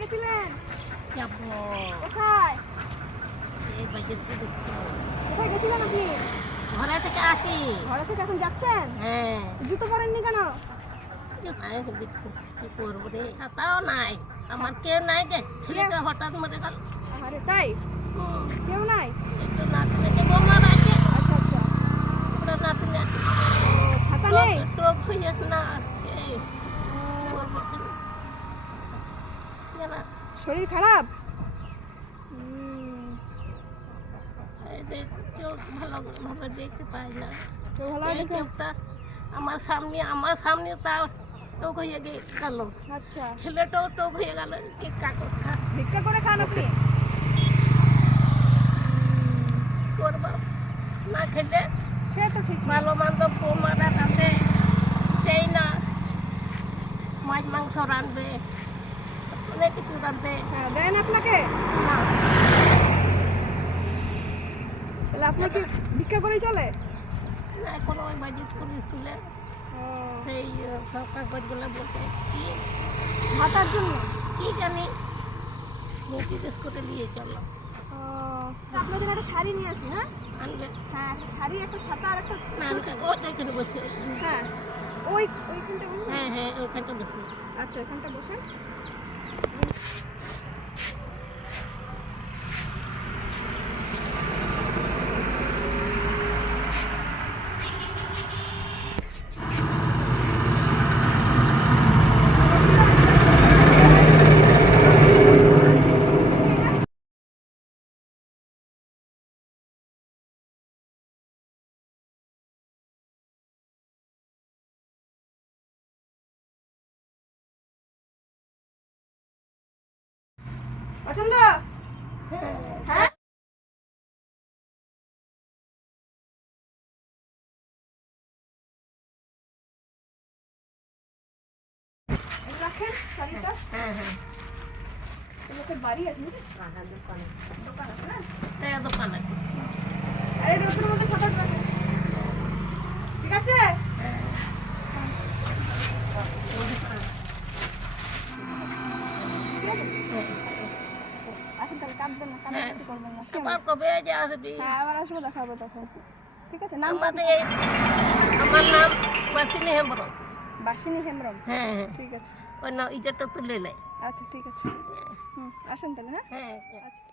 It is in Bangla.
গেছিলেন যাব। কোথায়? এই বাজে দেখতে কোথায় গেছিলেন আপনি? ঘরে থেকে আসি। ঘরে থেকে এখন যাচ্ছেন? হ্যাঁ। জুতো পরেননি কেন? কি করব রে? তাও নাই। আমার কেউ নাই যে ছেলেটা হঠাৎ মরে গেল। আরে তাই? কেউ নাই? একটু বোমার আছে আচ্ছা আচ্ছা ওটা নাতনি আছে ও, ছাতা নেই টোক- টোক হয়ে না এই ও, করবে কি? জানা, শরীর খারাপ? কেউ ভালোভাবে দেখতে পায় না তো আমার সামনে আমার সামনে তাও টোক হয়ে গেল। আচ্ছা। ছেলেটাও টোক হয়ে গেল ভিক্ষা করে খান আপনি। করব। না খেলে সে তো ঠিক ভালো মন্দ মারা রাঁধে সেই না। মাছ মাংস রাঁধবে। কিছু হ্যাঁ দেন আপনাকে। না। তাহলে আপনার কি ভিক্ষা করেই চলে? না কোনো ওই বাজি স্কুল স্কুলে। সেই সব কাগজগুলো বলছে কি? ভাতার জন্য? কি জানি? নোটিশ করে নিয়ে চলো। ও, আপনার একটা শাড়ি নিয়ে আসি হ্যাঁ? আনবে? হ্যাঁ একটা শাড়ি একটা ছাতা আর একটা না ও তো বসে। হ্যাঁ ওই ওইখানটা হ্যাঁ হ্যাঁ ওইখানটা বসে। আচ্ছা এখানটা বসে পছন্দ হ্যাঁ এই রাখেন শাড়িটা হ্যাঁ হ্যাঁ লোকের বাড়ি আছে নাকি? দোকান আছে না হ্যাঁ দোকান আছে আর এটা ওখানের মধ্যে ছাতাটা রাখেন ঠিক আছে হ্যাঁ আসেন তাহলে কাঁদবেন না কান্নাকাটি করবেন না আবার কবে যে আসবি? হ্যাঁ আবার আসব দেখাবো তখন ঠিক আছে নাম আমার নাম বাসিনী হেমব্রম। বাসিনী হেমব্রম? হ্যাঁ হ্যাঁ। ঠিক আছে। ওই নাম ইজাটা তুলে লাই আচ্ছা ঠিক আছে। হুম আসেন তাহলে হ্যাঁ হ্যাঁ। আচ্ছা।